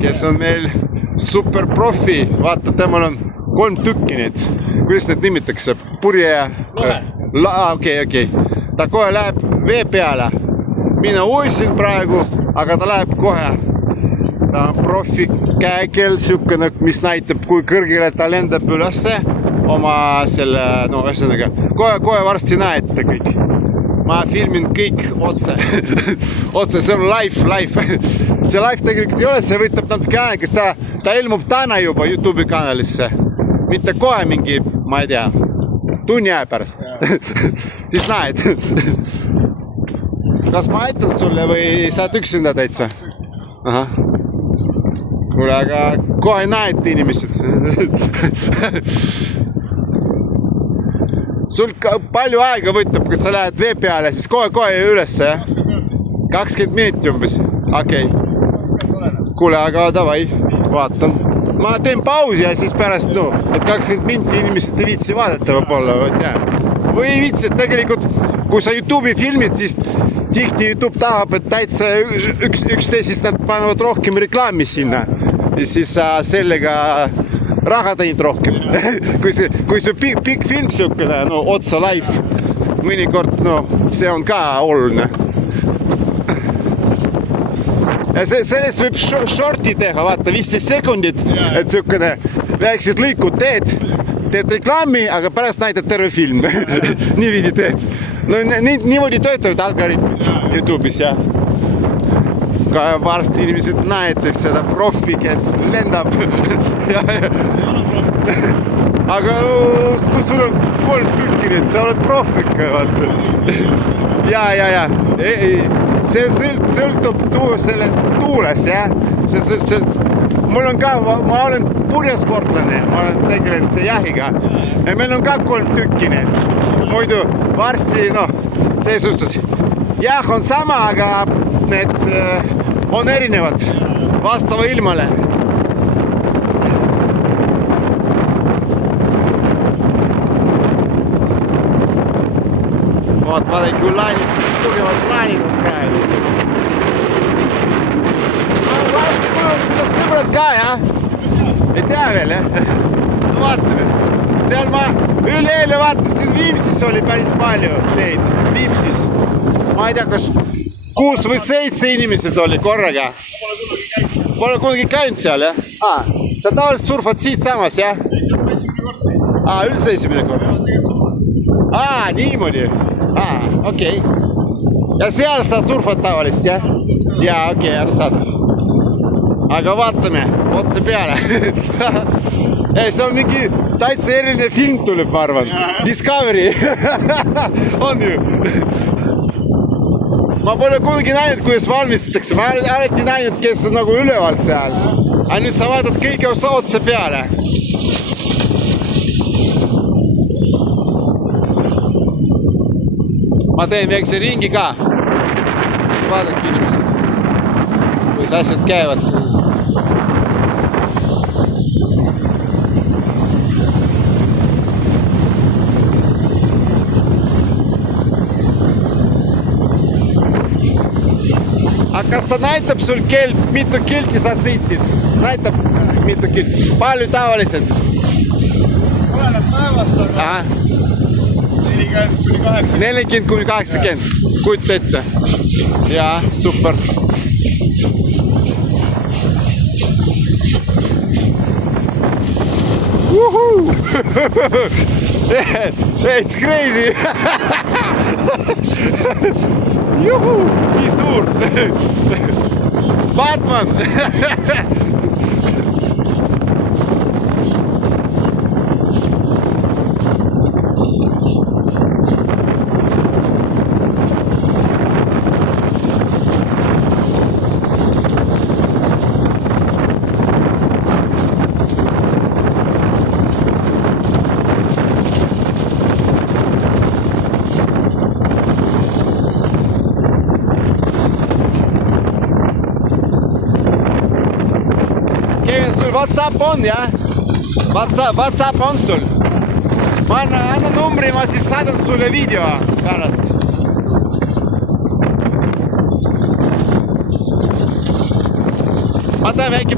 kes on meil superprofi, vaata, temal on 3 tükki need, kuidas need nimitakse, purje ja okei. Ta kohe läheb vee peale, mina uisin praegu, aga ta läheb kohe. Ta on profi käekeel, siukene, mis näitab, kui kõrgele ta lendab ülesse oma selle, no ühesõnaga, kohe varsti näete kõik. Ma filmin kõik otse, see on live. See live tegelikult ei ole, see võtab natuke aega, ta ilmub täna juba YouTube'i kanalisse. Mitte kohe mingi, ma ei tea, tunni aja pärast. Siis näed. Kas ma aitan sulle või saad üksinda täitsa? Kuule, aga kohe näed inimesed. Sul palju aega võtab, kui sa lähed vee peale, siis kohe ülesse, jah? 20 minutit umbes. Okei. Kuule, aga davai, vaatan. Ma teen pausi ja siis pärast, et 20 minutit inimesed ei viitsi vaadata võib-olla, või ei viitsi, et tegelikult, kui sa YouTube'i filmid, siis tihti YouTube tahab, et täitsa üksteist, siis nad panevad rohkem reklaami sinna. Ja siis sellega raha teenid rohkem. Kui see pikk film siukene, otsa live, mõnikord, see on ka oluline. Ja sellest võib shorti teha, vaata, 15 sekundit, et siukene väiksed lõikud teed reklaami, aga pärast näitad terve film. Niiviisi teed. Niimoodi töötavad algoritmid YouTube'is, jah. Ka varsti inimesed näetakse seda profi, kes lendab. Aga kui sul on 3 tükki nüüd, sa oled profika, vaata. Ja. See sõltub sellest tuules, jah. Ma olen purjesportlane, ma olen tegelenud see jahiga. Ja meil on ka 3 tükki need. Muidu varsti, see suhtes. Jah on sama, aga need on erinevad vastava ilmale. Vaata, kui tugevad lainid on käel. Varsti mul on sõbrad ka, jah? Ei tea veel, jah? Vaatame. Seal ma üle vaatasin, Viimsis oli päris palju teid. Viimsis. Ma ei tea, kas 6 või 7 inimesed oli korraga. Pole kunagi käinud seal, jah? Sa tavaliselt surfad siit samas, jah? Üldse esimene kord? Niimoodi. Okei. Ja seal sa surfad tavalist, jah? Jaa, okei, ära saada. Aga vaatame, otse peale. See on mingi täitsa eriline film tuleb, ma arvan. Discovery. On ju. Ma pole kunagi näinud, kuidas valmistatakse. Ma olen alati näinud, kes on nagu üleval seal. Aga nüüd sa vaatad kõige otse peale. Ma teen väikse ringi ka. Vaadake inimesed. Kuidas asjad käivad. Aga kas ta näitab sul mitu kilti sa sõitsid? Näitab mitu kilti. Palju tavaliselt? Oleneb päevast, aga 40–80. Kujuta ette. Jaa, super. Woohoo! It's crazy! Juhu! Nii suur! Batman! WhatsApp on, jah? WhatsApp on sul. Ma annan numbri, ma siis saadan sulle video pärast. Ma teen väike